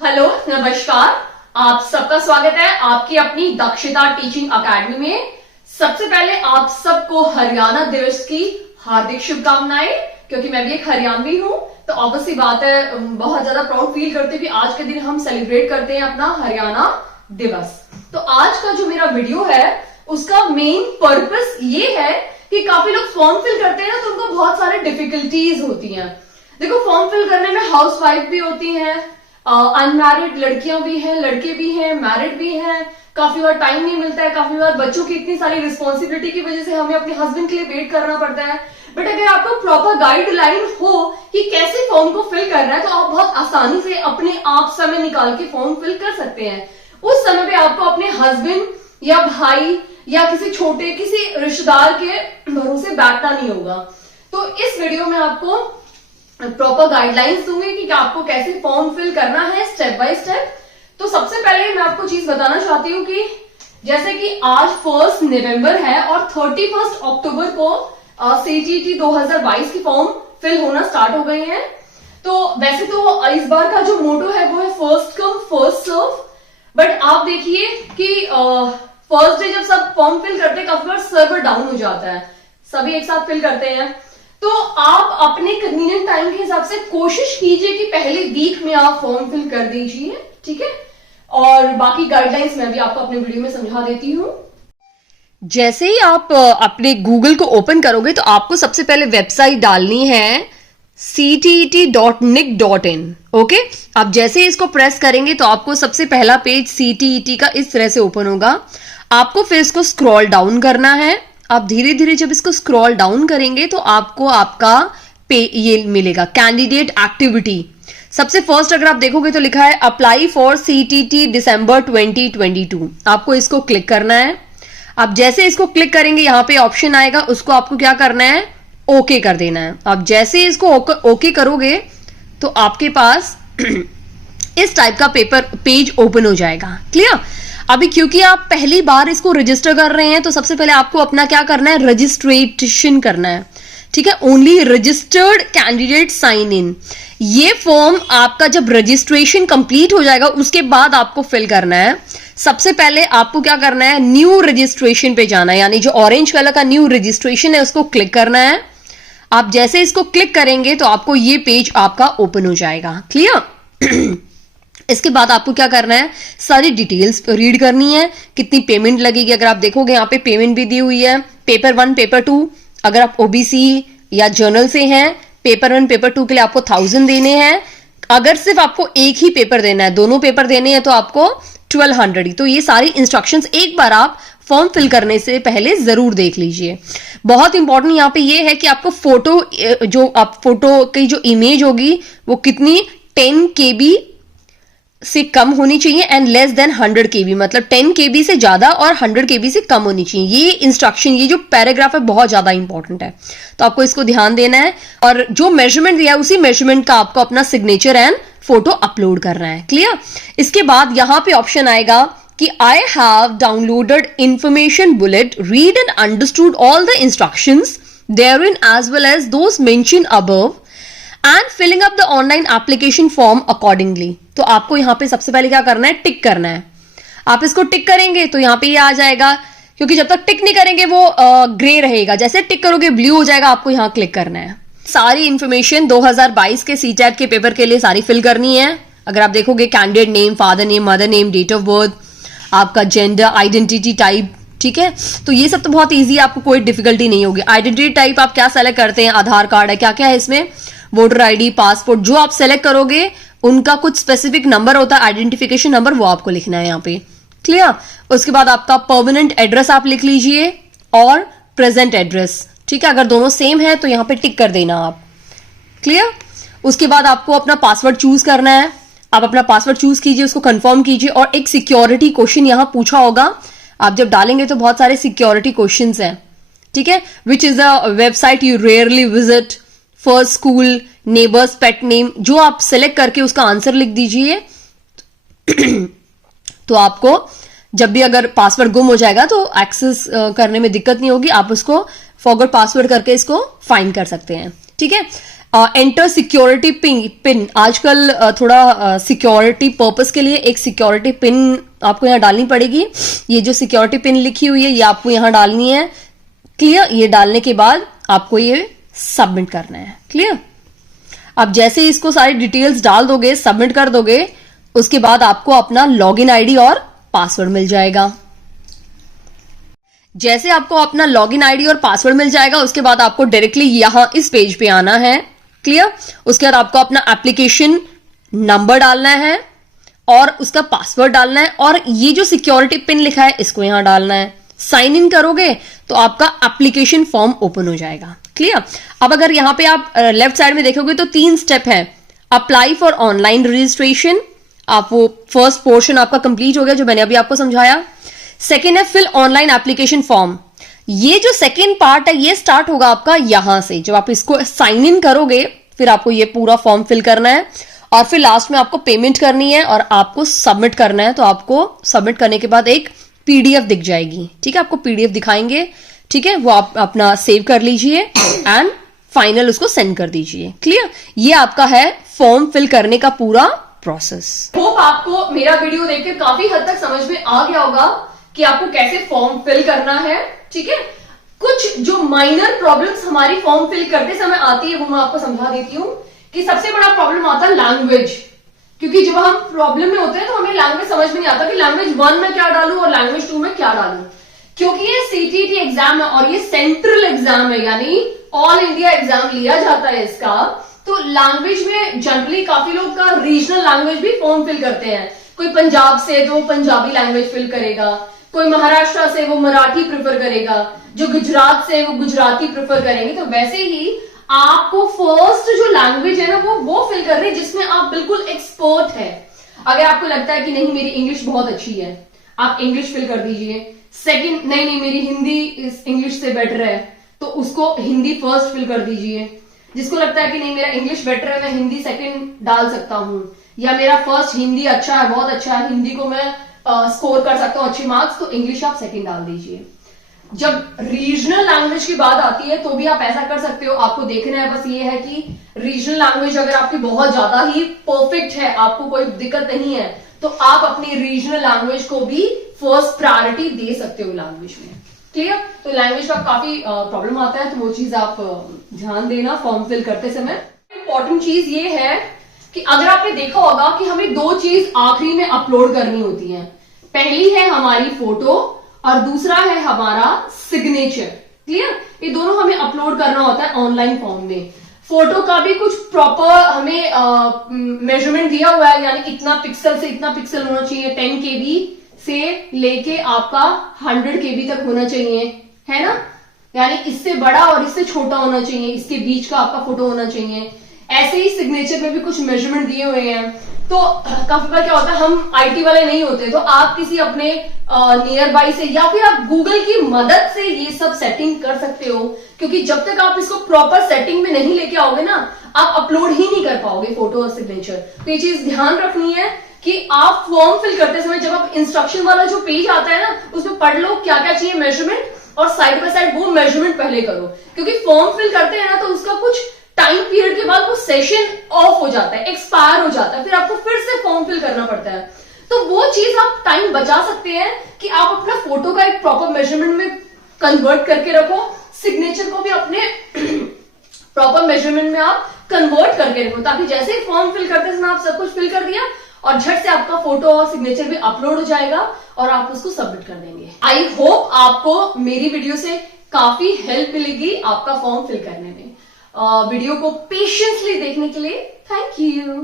Hello नमस्कार। आप सबका स्वागत है आपकी अपनी दक्षता टीचिंग अकेडमी में। सबसे पहले आप सबको हरियाणा दिवस की हार्दिक शुभकामनाएं, क्योंकि मैं भी एक हरियाणवी हूं तो ऑब्वियसली बात है, बहुत ज्यादा प्राउड फील करते हुए आज के दिन हम सेलिब्रेट करते हैं अपना हरियाणा दिवस। तो आज का जो मेरा वीडियो है उसका मेन पर्पस ये है कि काफी लोग फॉर्म फिल करते हैं ना, तो उनको बहुत सारे डिफिकल्टीज होती हैं। देखो, फॉर्म फिल करने में हाउस वाइफ भी होती हैं, अनमैरिड लड़कियां भी हैं, लड़के भी हैं, मैरिड भी हैं। काफी बार टाइम नहीं मिलता है, काफी बार बच्चों की इतनी सारी रिस्पॉन्सिबिलिटी की वजह से हमें अपने हस्बैंड के लिए वेट करना पड़ता है। बट अगर आपको प्रॉपर गाइडलाइन हो कि कैसे फॉर्म को फिल करना है, तो आप बहुत आसानी से अपने आप समय निकाल के फॉर्म फिल कर सकते हैं। उस समय पे आपको अपने हस्बैंड या भाई या किसी रिश्तेदार के भरोसे बैठना नहीं होगा। तो इस वीडियो में आपको प्रॉपर गाइडलाइंस दूंगी कि आपको कैसे फॉर्म फिल करना है स्टेप बाय स्टेप। तो सबसे पहले मैं आपको चीज बताना चाहती हूँ कि जैसे कि आज 1 नवंबर है और 31 अक्टूबर को सीटीटी 2022 की फॉर्म फिल होना स्टार्ट हो गए हैं। तो वैसे तो इस बार का जो मोटो है वो है first come first serve. But आप देखिए कि फर्स्ट डे जब सब फॉर्म फिल करते हैं, काफी बार सर्वर डाउन हो जाता है, सभी एक साथ फिल करते हैं। तो आप अपने कन्वीनियंट टाइम के हिसाब से कोशिश कीजिए कि पहले वीक में आप फॉर्म फिल कर दीजिए, ठीक है। और बाकी गाइडलाइंस मैं भी आपको अपने वीडियो में समझा देती हूँ। जैसे ही आप अपने गूगल को ओपन करोगे तो आपको सबसे पहले वेबसाइट डालनी है ctet.nic.in। ओके, आप जैसे ही इसको प्रेस करेंगे तो आपको सबसे पहला पेज CTET का इस तरह से ओपन होगा। आपको फिर इसको स्क्रॉल डाउन करना है। आप धीरे धीरे जब इसको स्क्रॉल डाउन करेंगे तो आपको आपका ये मिलेगा कैंडिडेट एक्टिविटी। सबसे फर्स्ट अगर आप देखोगे तो लिखा है अप्लाई फॉर CTT दिसंबर 2022। आपको इसको क्लिक करना है। आप जैसे इसको क्लिक करेंगे यहाँ पे ऑप्शन आएगा, उसको आपको क्या करना है, ओके कर देना है। आप जैसे इसको ओके करोगे तो आपके पास इस टाइप का पेज ओपन हो जाएगा। क्लियर। अभी क्योंकि आप पहली बार इसको रजिस्टर कर रहे हैं तो सबसे पहले आपको अपना क्या करना है, रजिस्ट्रेशन करना है, ठीक है। Only registered candidate sign in. ये फॉर्म आपका जब रजिस्ट्रेशन कंप्लीट हो जाएगा उसके बाद आपको फिल करना है। सबसे पहले आपको क्या करना है, न्यू रजिस्ट्रेशन पे जाना है, यानी जो ऑरेंज कलर का न्यू रजिस्ट्रेशन है उसको क्लिक करना है। आप जैसे इसको क्लिक करेंगे तो आपको ये पेज आपका ओपन हो जाएगा। क्लियर। इसके बाद आपको क्या करना है, सारी डिटेल्स रीड करनी है, कितनी पेमेंट लगेगी। अगर आप देखोगे यहाँ पे पेमेंट भी दी हुई है, पेपर 1 पेपर 2। अगर आप ओबीसी या जर्नल से हैं, पेपर 1 पेपर 2 के लिए आपको 1000 देने हैं। अगर सिर्फ आपको एक ही पेपर देना है, दोनों पेपर देने हैं तो आपको 1200 ही। तो ये सारी इंस्ट्रक्शंस एक बार आप फॉर्म फिल करने से पहले जरूर देख लीजिए। बहुत इंपॉर्टेंट यहाँ पे ये है कि आपको फोटो की जो इमेज होगी वो कितनी 10 KB से कम होनी चाहिए एंड लेस देन 100 KB, मतलब 10 KB से ज्यादा और 100 KB से कम होनी चाहिए। ये इंस्ट्रक्शन, ये जो पैराग्राफ है बहुत ज्यादा इंपॉर्टेंट है, तो आपको इसको ध्यान देना है। और जो मेजरमेंट दिया है उसी मेजरमेंट का आपको अपना सिग्नेचर एंड फोटो अपलोड करना है। क्लियर। इसके बाद यहां पे ऑप्शन आएगा कि I have downloaded information bullet, read and understood all the instructions therein as well as those mentioned above and filling up the online application form accordingly. तो आपको यहां पे सबसे पहले क्या करना है, टिक करना है। आप इसको टिक करेंगे तो यहां पे ये आ जाएगा, क्योंकि जब तक टिक नहीं करेंगे वो ग्रे रहेगा, जैसे टिक करोगे ब्लू हो जाएगा। आपको यहां क्लिक करना है। सारी इंफॉर्मेशन 2022 के सीटेट के पेपर के लिए सारी फिल करनी है। अगर आप देखोगे candidate name, father name, mother name, date of birth, आपका जेंडर, आइडेंटिटी टाइप, ठीक है। तो ये सब तो बहुत ईजी है, आपको कोई डिफिकल्टी नहीं होगी। आइडेंटिटी टाइप आप क्या सेलेक्ट करते हैं, आधार कार्ड है, क्या क्या है इसमें, वोटर आईडी, पासपोर्ट, जो आप सेलेक्ट करोगे उनका कुछ स्पेसिफिक नंबर होता है, आइडेंटिफिकेशन नंबर, वो आपको लिखना है यहाँ पे। क्लियर। उसके बाद आपका परमानेंट एड्रेस आप लिख लीजिए और प्रेजेंट एड्रेस, ठीक है। अगर दोनों सेम है तो यहाँ पे टिक कर देना आप। क्लियर। उसके बाद आपको अपना पासवर्ड चूज करना है। आप अपना पासवर्ड चूज कीजिए, उसको कंफर्म कीजिए और एक सिक्योरिटी क्वेश्चन यहां पूछा होगा। आप जब डालेंगे तो बहुत सारे सिक्योरिटी क्वेश्चंस हैं, ठीक है। Which is the website you rarely visit, first school, neighbours, pet name, जो आप सेलेक्ट करके उसका आंसर लिख दीजिए। तो आपको जब भी अगर पासवर्ड गुम हो जाएगा तो एक्सेस करने में दिक्कत नहीं होगी, आप उसको फॉरगॉट पासवर्ड करके इसको फाइंड कर सकते हैं, ठीक है। Enter security pin. आजकल थोड़ा सिक्योरिटी पर्पस के लिए एक सिक्योरिटी पिन आपको यहाँ डालनी पड़ेगी। ये जो सिक्योरिटी पिन लिखी हुई है ये आपको यहाँ डालनी है। क्लियर? ये डालने के बाद आपको ये सबमिट करना है। क्लियर? अब जैसे ही इसको सारी डिटेल्स डाल दोगे, सबमिट कर दोगे, उसके बाद आपको अपना लॉगिन आईडी और पासवर्ड मिल जाएगा। जैसे आपको अपना लॉगिन आईडी और पासवर्ड मिल जाएगा, उसके बाद आपको डायरेक्टली यहां इस पेज पे आना है। क्लियर? उसके बाद आपको अपना एप्लीकेशन नंबर डालना है और उसका पासवर्ड डालना है और ये जो सिक्योरिटी पिन लिखा है इसको यहां डालना है। साइन इन करोगे तो आपका एप्लीकेशन फॉर्म ओपन हो जाएगा। क्लियर? अब अगर यहां पे आप लेफ्ट साइड में देखोगे तो 3 स्टेप है। अप्लाई फॉर ऑनलाइन रजिस्ट्रेशन, आप वो फर्स्ट पोर्शन आपका कंप्लीट हो गया जो मैंने अभी आपको समझाया। सेकेंड है फिल ऑनलाइन एप्लीकेशन फॉर्म। ये जो सेकेंड पार्ट है ये स्टार्ट होगा आपका यहां से। जब आप इसको साइन इन करोगे फिर आपको ये पूरा फॉर्म फिल करना है और फिर लास्ट में आपको पेमेंट करनी है और आपको सबमिट करना है। तो आपको सबमिट करने के बाद एक पीडीएफ दिख जाएगी। ठीक है? आपको पीडीएफ दिखाएंगे। ठीक है? वो आप अपना सेव कर लीजिए एंड फाइनल उसको सेंड कर दीजिए। क्लियर? ये आपका है फॉर्म फिल करने का पूरा प्रोसेस। होप आपको मेरा वीडियो देखकर काफी हद तक समझ में आ गया होगा कि आपको कैसे फॉर्म फिल करना है। ठीक है? कुछ जो माइनर प्रॉब्लम्स हमारी फॉर्म फिल करते समय आती है वो मैं आपको समझा देती हूँ कि सबसे बड़ा प्रॉब्लम आता है लैंग्वेज। क्योंकि जब हम प्रॉब्लम में होते हैं तो हमें लैंग्वेज समझ में नहीं आता कि लैंग्वेज 1 में क्या डालूं और लैंग्वेज 2 में क्या डालूं। क्योंकि ये सीटीईटी एग्जाम है और ये सेंट्रल एग्जाम है, यानी ऑल इंडिया एग्जाम लिया जाता है इसका। तो लैंग्वेज में जनरली काफी लोग का रीजनल लैंग्वेज भी फॉर्म फिल करते हैं। कोई पंजाब से तो पंजाबी लैंग्वेज फिल करेगा, कोई महाराष्ट्र से वो मराठी प्रेफर करेगा, जो गुजरात से वो गुजराती प्रेफर करेंगे। तो वैसे ही आपको फर्स्ट जो लैंग्वेज है ना वो फिल कर रही है जिसमें आप बिल्कुल एक्सपर्ट है। अगर आपको लगता है कि नहीं मेरी इंग्लिश बहुत अच्छी है, आप इंग्लिश फिल कर दीजिए। सेकंड, नहीं मेरी हिंदी इंग्लिश से बेटर है तो उसको हिंदी फर्स्ट फिल कर दीजिए। जिसको लगता है कि नहीं मेरा इंग्लिश बेटर है, मैं हिंदी सेकंड डाल सकता हूं, या मेरा फर्स्ट हिंदी अच्छा है, बहुत अच्छा है, हिंदी को मैं स्कोर कर सकता हूं अच्छे मार्क्स, तो इंग्लिश आप सेकंड डाल दीजिए। जब रीजनल लैंग्वेज की बात आती है तो भी आप ऐसा कर सकते हो। आपको देखना है बस ये है कि रीजनल लैंग्वेज अगर आपकी बहुत ज्यादा ही परफेक्ट है, आपको कोई दिक्कत नहीं है, तो आप अपनी रीजनल लैंग्वेज को भी फर्स्ट प्रायोरिटी दे सकते हो लैंग्वेज में। क्लियर? तो लैंग्वेज का काफी प्रॉब्लम आता है, तो वो चीज आप ध्यान देना फॉर्म फिल करते समय। इंपॉर्टेंट चीज ये है कि अगर आपने देखा होगा कि हमें 2 चीज आखिरी में अपलोड करनी होती है। पहली है हमारी फोटो और दूसरा है हमारा सिग्नेचर। क्लियर? ये दोनों हमें अपलोड करना होता है ऑनलाइन फॉर्म में। फोटो का भी कुछ प्रॉपर हमें मेजरमेंट दिया हुआ है, यानी इतना पिक्सल से इतना पिक्सल होना चाहिए, 10 KB से लेके आपका 100 KB तक होना चाहिए, है ना? यानी इससे बड़ा और इससे छोटा होना चाहिए, इसके बीच का आपका फोटो होना चाहिए। ऐसे ही सिग्नेचर में भी कुछ मेजरमेंट दिए हुए हैं। तो काफी बार क्या होता है हम आईटी वाले नहीं होते, तो आप किसी अपने नियर बाई से या फिर आप गूगल की मदद से ये सब सेटिंग कर सकते हो। क्योंकि जब तक आप इसको प्रॉपर सेटिंग में नहीं लेके आओगे ना, आप अपलोड ही नहीं कर पाओगे फोटो और सिग्नेचर। तो ये चीज ध्यान रखनी है कि आप फॉर्म फिल करते समय जब आप इंस्ट्रक्शन वाला जो पेज आता है ना उसमें पढ़ लो क्या क्या चाहिए मेजरमेंट, और साइड बाय साइड वो मेजरमेंट पहले करो। क्योंकि फॉर्म फिल करते हैं ना तो उसका कुछ टाइम पीरियड के बाद वो सेशन ऑफ हो जाता है, एक्सपायर हो जाता है, फिर आपको फिर से फॉर्म फिल करना पड़ता है। तो वो चीज आप टाइम बचा सकते हैं कि आप अपना फोटो का एक प्रॉपर मेजरमेंट में कन्वर्ट करके रखो, सिग्नेचर को भी अपने प्रॉपर मेजरमेंट में आप कन्वर्ट करके रखो, ताकि जैसे ही फॉर्म फिल करते समय आप सब कुछ फिल कर दिया और झट से आपका फोटो और सिग्नेचर भी अपलोड हो जाएगा और आप उसको सबमिट कर देंगे। आई होप आपको मेरी वीडियो से काफी हेल्प मिलेगी आपका फॉर्म फिल करने में। वीडियो को पेशेंसली देखने के लिए थैंक यू।